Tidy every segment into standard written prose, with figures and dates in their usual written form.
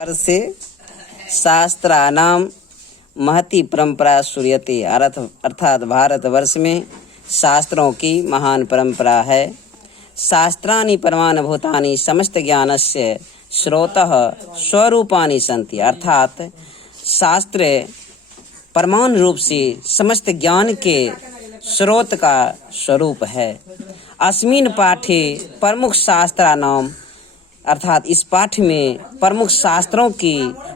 से शास्त्राणाम महती परंपरा श्रूयते अर्थात भारतवर्ष में शास्त्रों की महान परंपरा है। शास्त्राणि परमानुभूतानि समस्त ज्ञानस्य स्रोतः स्वरूपाणि सन्ति अर्थात शास्त्र परमाणु रूप से समस्त ज्ञान के स्रोत का स्वरूप है। अस्मिन् पाठे प्रमुख शास्त्राणाम अर्थात इस पाठ में प्रमुख शास्त्रों की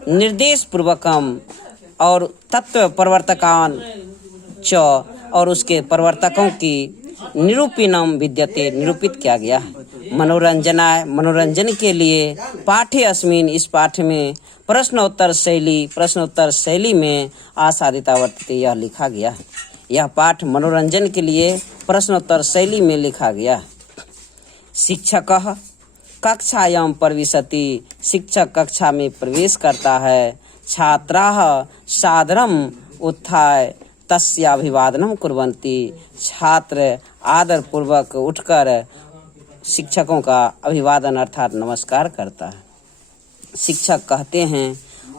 निर्देश पूर्वकम और तत्व प्रवर्तकान च और उसके प्रवर्तकों की निरूपणम विद्यते निरूपित किया गया है। मनोरंजन के लिए पाठ्य अस्मिन इस पाठ में प्रश्नोत्तर शैली में आसादिता वर्तते यह लिखा गया है। यह पाठ मनोरंजन के लिए प्रश्नोत्तर शैली में लिखा गया है। शिक्षकः कक्षायां प्रविशति शिक्षक कक्षा में प्रवेश करता है। छात्राः सादरम उत्थाय तस्य अभिवादनम कुर्वन्ति छात्र आदर पूर्वक उठकर शिक्षकों का अभिवादन अर्थात नमस्कार करता है। शिक्षक कहते हैं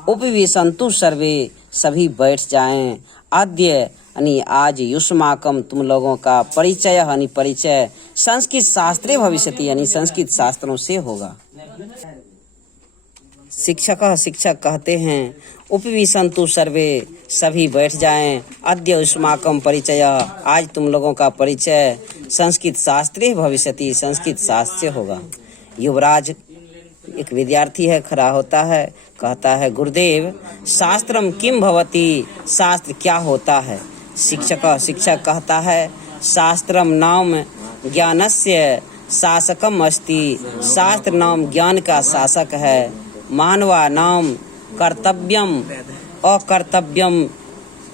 उपविशन्तु सर्वे सभी बैठ जाएं। अद्य यानी आज युष्माकम तुम लोगों का परिचय यानी परिचय संस्कृत शास्त्रे भविष्यति यानी संस्कृत शास्त्रों से होगा। शिक्षक कहते हैं उपविशन्तु सर्वे सभी बैठ जाएं। अद्य युष्माकम परिचय आज तुम लोगों का परिचय संस्कृत शास्त्रे भविष्यति संस्कृत शास्त्र से होगा। युवराज एक विद्यार्थी है, खड़ा होता है, कहता है गुरुदेव शास्त्रम किम भवति शास्त्र क्या होता है। शिक्षक कहता है शास्त्रम नाम ज्ञानस्य शासकम अस्ति शास्त्र नाम ज्ञान का शासक है। मानवा नाम कर्तव्यम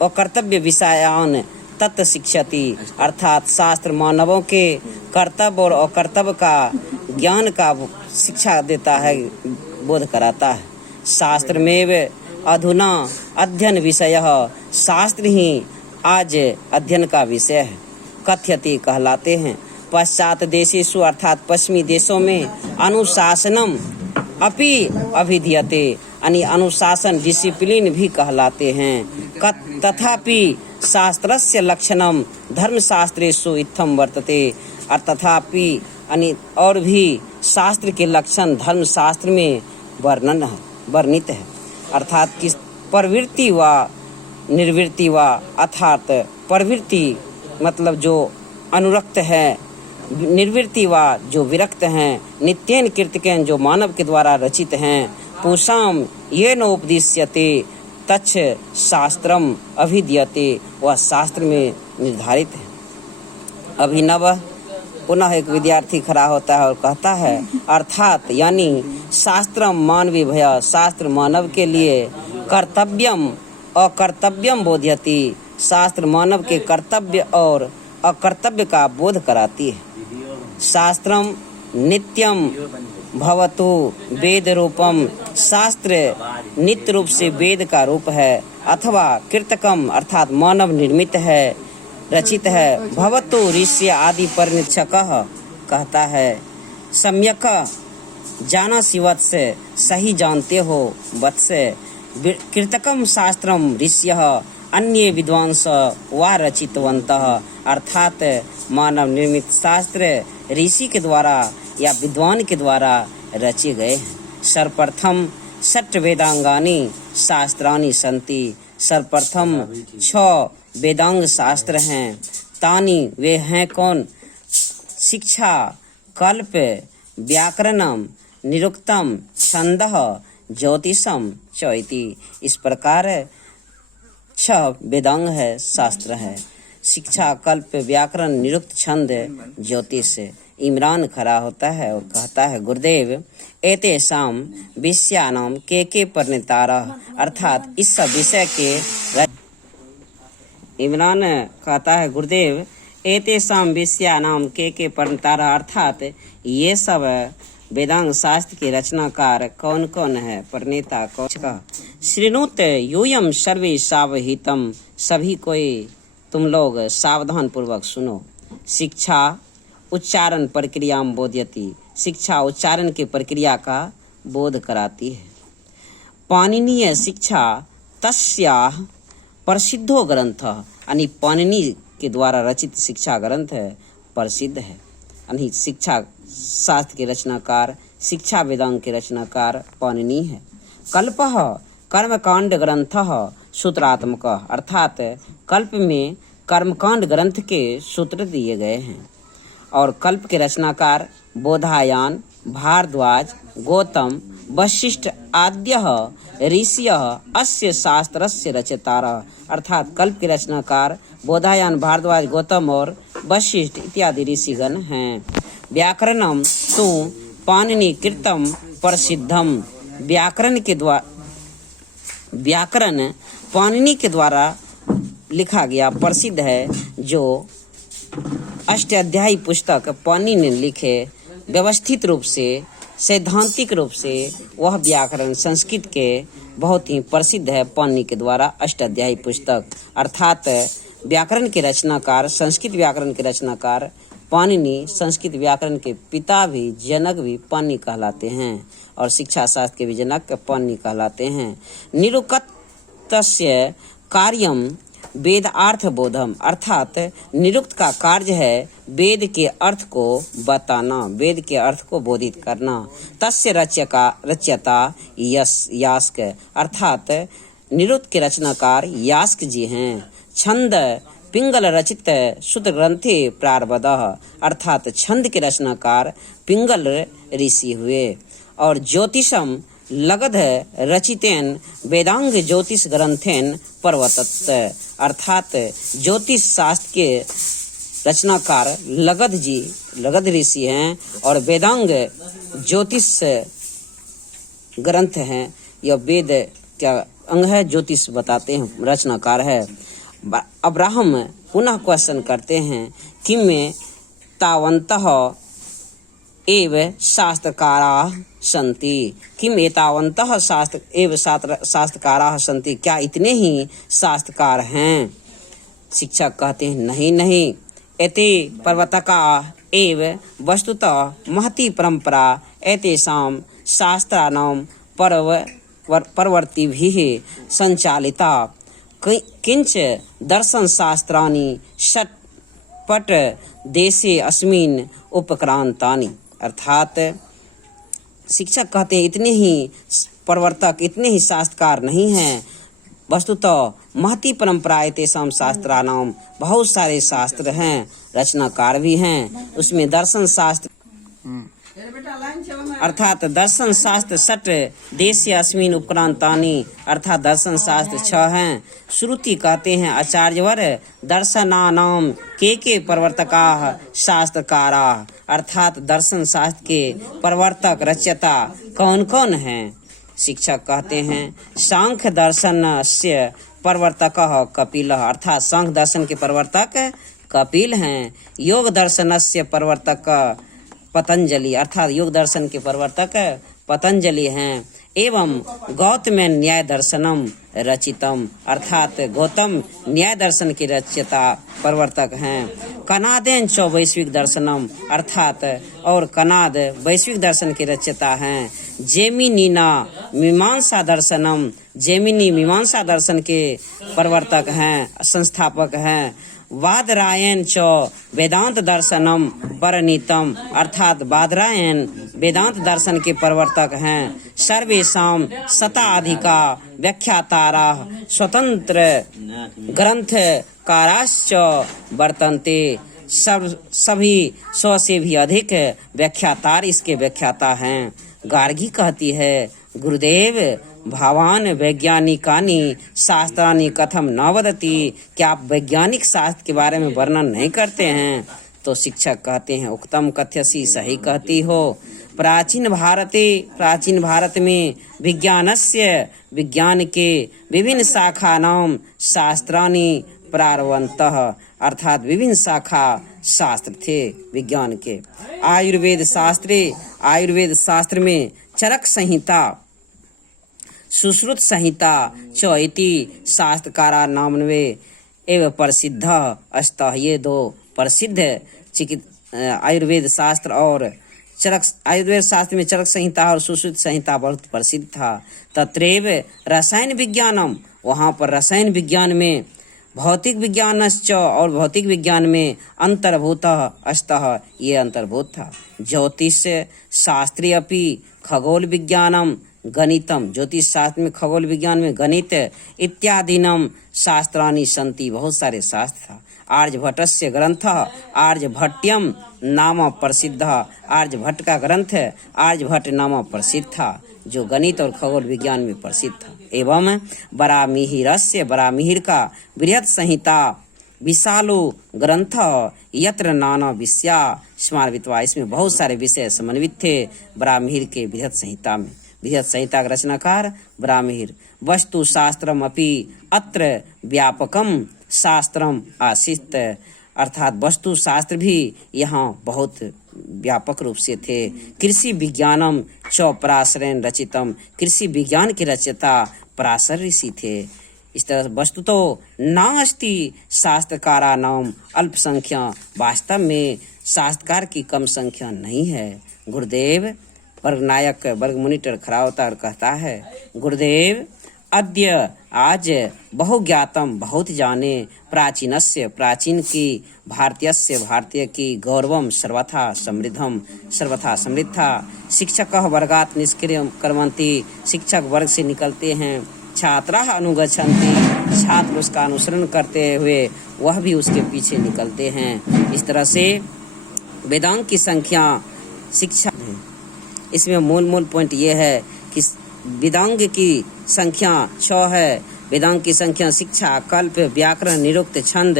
अकर्तव्य विषयान तत् शिक्षति अर्थात शास्त्र मानवों के कर्तव्य और अकर्तव्य का ज्ञान का शिक्षा देता है, बोध कराता है। शास्त्रमेव अधुना अध्ययन विषय शास्त्र ही आज अध्ययन का विषय है। कथ्यते कहलाते हैं। पश्चात देशेषु अर्थात पश्चिमी देशों में अनुशासनम अपि अभिधीयते यानी अनुशासन डिसिप्लिन भी कहलाते हैं। तथापि शास्त्रस्य लक्षणम धर्मशास्त्रेषु इत्थम वर्तते और तथापि यानी और भी शास्त्र के लक्षण धर्मशास्त्र में वर्णित है अर्थात किस प्रवृत्ति व निर्वृत्ति व अर्थात प्रवृत्ति मतलब जो अनुरक्त है, निर्वृत्ति व जो विरक्त हैं, नित्येन कृतकेन जो मानव के द्वारा रचित हैं, पुषाम ये नोपदिश्यते तच्छ शास्त्रम अभिधीयते वह शास्त्र में निर्धारित है। अभिनव पुनः एक विद्यार्थी खड़ा होता है और कहता है अर्थात यानी शास्त्रम मानवी भय शास्त्र मानव के लिए कर्तव्यम अकर्तव्यम बोध्यति शास्त्र मानव के कर्तव्य और अकर्तव्य का बोध कराती है। शास्त्रम नित्यम भवतु वेद रूपम शास्त्र नित्य रूप से वेद का रूप है अथवा कृतकम अर्थात मानव निर्मित है, रचित है। भवतु ऋषि आदि परिनिच्छकः कहता है सम्यक जानासि वत्स सही जानते हो वत्स कृतकम शास्त्रम ऋषयः अन्य विद्वांस वा रचितवन्तः अर्थात मानव निर्मित शास्त्र ऋषि के द्वारा या विद्वान के द्वारा रचे गए हैं। सर्वप्रथम षट् वेदांगानि शास्त्राणि सन्ति सर्वप्रथम 6 वेदांग शास्त्र हैं। तानि वे हैं कौन? शिक्षा कल्प व्याकरणम निरुक्तम छंदः ज्योतिषम च इति इस प्रकार 6 वेदांग है शास्त्र है। शिक्षा कल्प व्याकरण निरुक्त छंद ज्योतिष। इमरान खड़ा होता है और कहता है गुरुदेव एतेषाम विषयानाम के परिणतारः अर्थात इस विषय के इमरान कहता है गुरुदेव एतेषाम विषयानाम के परिणतारः अर्थात ये सब वेदांग शास्त्र के रचनाकार कौन कौन है, प्रणेता कौन। श्रृणुत यूयम सर्वे सावहितम सभी कोई तुम लोग सावधान पूर्वक सुनो। शिक्षा उच्चारण प्रक्रिया बोध्यति शिक्षा उच्चारण की प्रक्रिया का बोध कराती है। पाणिनीय शिक्षा तस्याः प्रसिद्धो ग्रंथ, यानी पाणिनि के द्वारा रचित शिक्षा ग्रंथ प्रसिद्ध है। यानी शिक्षा शास्त्र के रचनाकार, शिक्षा वेदांग के रचनाकार पाणिनि है। कल्पः कर्मकांड ग्रंथः सूत्रात्मक, अर्थात कल्प में कर्मकांड ग्रंथ के सूत्र दिए गए हैं। और कल्प के रचनाकार बोधायन, भारद्वाज, गौतम, वशिष्ठ आद्यः ऋषियः अस्य शास्त्रस्य रचयितारः, अर्थात कल्प के रचनाकार बोधायन, भारद्वाज, गौतम और वशिष्ठ इत्यादि ऋषिगण हैं। व्याकरणम तु पाणिनि कृतं प्रसिद्धम, व्याकरण पाणिनि के द्वारा लिखा गया प्रसिद्ध है। जो अष्टाध्यायी पुस्तक पाणिनि ने लिखे, व्यवस्थित रूप से, सैद्धांतिक रूप से वह व्याकरण संस्कृत के बहुत ही प्रसिद्ध है। पाणिनि के द्वारा अष्टाध्यायी पुस्तक, अर्थात व्याकरण के रचनाकार, संस्कृत व्याकरण के रचनाकार पाणिनि संस्कृत व्याकरण के पिता भी, जनक भी पाणिनि कहलाते हैं और शिक्षा शास्त्र के भी जनक पाणिनि कहलाते हैं। निरुक्तस्य कार्यम वेदार्थ बोधम, अर्थात निरुक्त का कार्य है वेद के अर्थ को बताना, वेद के अर्थ को बोधित करना। तस्य रचयिता यास्क, अर्थात निरुक्त के रचनाकार यास्क जी हैं। छंद पिंगल रचित सूत्र ग्रंथे प्रारब्धः, अर्थात छंद के रचनाकार पिंगल ऋषि हुए। और ज्योतिषम लगध रचितेन वेदांग ज्योतिष ग्रंथेन पर्वतत्, अर्थात ज्योतिष शास्त्र के रचनाकार लगध ऋषि हैं और वेदांग ज्योतिष ग्रंथ हैं। यह वेद क्या अंग है, ज्योतिष बताते हैं, रचनाकार है। अब्राहम पुनः क्वेश्चन करते हैं कि में तावन्तः एव शास्त्रकाराः सन्ति, किम एतावन्तः शास्त्रकाराः सन्ति, क्या इतने ही शास्त्रकार हैं? शिक्षक कहते हैं नहीं, एते पर्वतकाः एव वस्तुतः महती परंपरा एतेषां शास्त्राणां परवर्तिभिः संचालिता, किंच दर्शन शास्त्राणि षट्पट देशे अस्मिन् उपक्रांतानि, अर्थात शिक्षक कहते हैं इतने ही प्रवर्तक, इतने ही शास्त्रकार नहीं हैं, वस्तुतः महती परंपरा तेषां शास्त्राणाम, बहुत सारे शास्त्र हैं, रचनाकार भी हैं। उसमें दर्शन शास्त्र अर्थात दर्शन शास्त्र षट देशीय अस्मिन उपक्रांतानि, अर्थात दर्शन शास्त्र 6 हैं। श्रुति कहते हैं आचार्यवर दर्शनानाम के प्रवर्तकाः शास्त्रकाराः, अर्थात दर्शन शास्त्र के प्रवर्तक रचयिता कौन कौन हैं? शिक्षक कहते हैं सांख्य दर्शनस्य प्रवर्तकः कपिलः, अर्थात सांख्य दर्शन के प्रवर्तक कपिल हैं। योग दर्शनस्य प्रवर्तक पतंजलि, अर्थात योग दर्शन के प्रवर्तक पतंजलि हैं। एवं गौतम न्याय दर्शनम रचितम, अर्थात गौतम न्याय दर्शन के रचयिता प्रवर्तक हैं। कनादेन च वैश्विक दर्शनम, अर्थात और कनाद वैश्विक दर्शन के रचयिता हैं। जेमिनीना मीमांसा दर्शनम, जेमिनी मीमांसा दर्शन के प्रवर्तक हैं, संस्थापक हैं। बादरायण च वेदांत दर्शनम परिणीतम, अर्थात बादरायण वेदांत दर्शन के प्रवर्तक हैं। सर्वेषां शताधिका व्याख्याताराः स्वतंत्र ग्रंथकाराश्च वर्तन्ते, सभी 100 से भी अधिक व्याख्यातार इसके व्याख्याता हैं। गार्गी कहती है गुरुदेव भावान वैज्ञानिकानि शास्त्रानि कथम न वदति, क्या आप वैज्ञानिक शास्त्र के बारे में वर्णन नहीं करते हैं? तो शिक्षक कहते हैं उक्तम कथ्यसि, सही कहती हो। प्राचीन भारत में विज्ञान के विभिन्न शाखानां शास्त्राणि प्रारवन्तः, अर्थात विभिन्न शाखा शास्त्र थे विज्ञान के। आयुर्वेद शास्त्र में चरक संहिता, सुश्रुत संहिता च इति शास्त्रकारा नामन्वे एवं प्रसिद्ध अस्तः, ये 2 प्रसिद्ध आयुर्वेद शास्त्र और चरक आयुर्वेद शास्त्र में चरक संहिता और सुश्रुत संहिता बहुत प्रसिद्ध था। तत्रैव रसायन विज्ञानम, वहाँ पर रसायन विज्ञान में भौतिक विज्ञानश्च और भौतिक विज्ञान में अंतर्भूतः अस्तः, ये अंतर्भूत था। ज्योतिष शास्त्रे अपि खगोल विज्ञानम गणितम, ज्योतिष शास्त्र में खगोल विज्ञान में गणित इत्यादिनम शास्त्राणि सन्ति, बहुत सारे शास्त्र था। आर्यभट्टस्य ग्रंथः आर्यभट्ट्यम नाम प्रसिद्ध, आर्यभट्ट का ग्रंथ आर्यभट्ट नाम प्रसिद्ध था, जो गणित और खगोल विज्ञान में प्रसिद्ध था। एवं बरामिहिरस्य, बरामिहिर का बृहत् संहिता विशालो ग्रंथ यत्र नाना विषया स्मार्वित्वा, इसमें बहुत सारे विषय समन्वित थे बरामिहिर के बृहत् संहिता में। बृहत् संहिता का रचनाकार बरामिहिर। वस्तु शास्त्रम अपि अत्र व्यापकम शास्त्रम आसीत्, अर्थात वस्तु शास्त्र भी यहाँ बहुत व्यापक रूप से थे। कृषि विज्ञानम च पराशरेण रचितम, कृषि विज्ञान के रचयिता पराशर ऋषि थे। इस तरह वस्तु तो नास्ति शास्त्रकारा नाम अल्पसंख्या, वास्तव में शास्त्रकार की कम संख्या नहीं है। गुरुदेव वर्गनायक वर्ग मॉनिटर खड़ा होता और कहता है, गुरुदेव अद्य आज बहुज्ञातम, बहुत जाने, प्राचीनस्य प्राचीन की, भारतीयस्य भारतीय की, गौरवम सर्वथा समृद्धम सर्वथा समृद्ध था। शिक्षकः वर्गात् निष्क्रियं कर्मन्ति, शिक्षक वर्ग से निकलते हैं। छात्राः अनुगच्छन्ति, छात्र उसका अनुसरण करते हुए वह भी उसके पीछे निकलते हैं। इस तरह से वेदांग की संख्या शिक्षा है। इसमें मूल पॉइंट ये है कि वेदांग की संख्या 6 है। वेदांग की संख्या शिक्षा, कल्प, व्याकरण, निरुक्त, छंद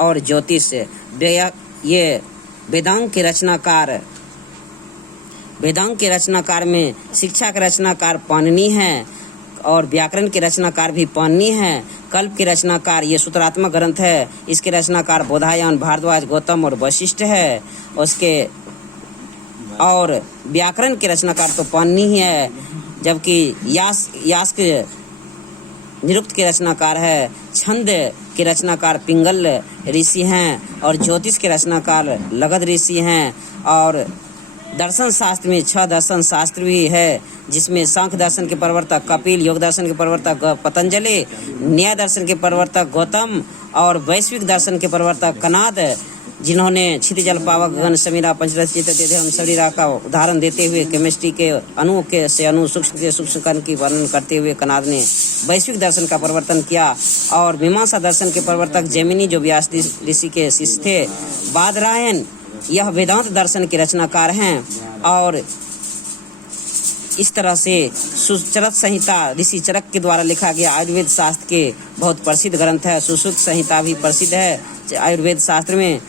और ज्योतिष। ये वेदांग के रचनाकार में शिक्षा के रचनाकार पाणिनि है और व्याकरण के रचनाकार भी पाणिनि है। कल्प के रचनाकार ये सूत्रात्मक ग्रंथ है, इसके रचनाकार बोधायन, भारद्वाज, गौतम और वशिष्ठ है। उसके और व्याकरण के रचनाकार तो पाणिनि ही है, जबकि यास के निरुक्त के रचनाकार है। छंद के रचनाकार पिंगल ऋषि हैं और ज्योतिष के रचनाकार लगध ऋषि हैं। और दर्शन शास्त्र में 6 दर्शन शास्त्र भी है, जिसमें सांख्य दर्शन के प्रवर्तक कपिल, योग दर्शन के प्रवर्तक पतंजलि, न्याय दर्शन के प्रवर्तक गौतम और वैश्विक दर्शन के प्रवर्तक कनाद, जिन्होंने क्षितिजल पावक गगन समीरा पंचरचित हम शरीरा का उदाहरण देते हुए केमिस्ट्री के अणु के से अणु सूक्ष्म के सूक्ष्म कण की वर्णन करते हुए कनाद ने वैश्विक दर्शन का प्रवर्तन किया। और मीमांसा दर्शन के प्रवर्तक जैमिनी, जो व्यास ऋषि के शिष्य थे। बादरायण यह वेदांत दर्शन के रचनाकार हैं। और इस तरह से सुचरक संहिता ऋषि चरक के द्वारा लिखा गया आयुर्वेद शास्त्र के बहुत प्रसिद्ध ग्रंथ है। सुश्रुत संहिता भी प्रसिद्ध है आयुर्वेद शास्त्र में।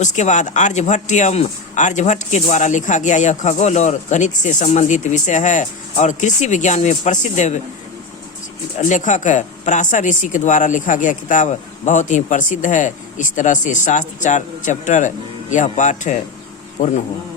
उसके बाद आर्यभट्ट के द्वारा लिखा गया यह खगोल और गणित से संबंधित विषय है। और कृषि विज्ञान में प्रसिद्ध लेखक पराशर ऋषि के द्वारा लिखा गया किताब बहुत ही प्रसिद्ध है। इस तरह से शास्त्र 4 चैप्टर यह पाठ पूर्ण हुआ।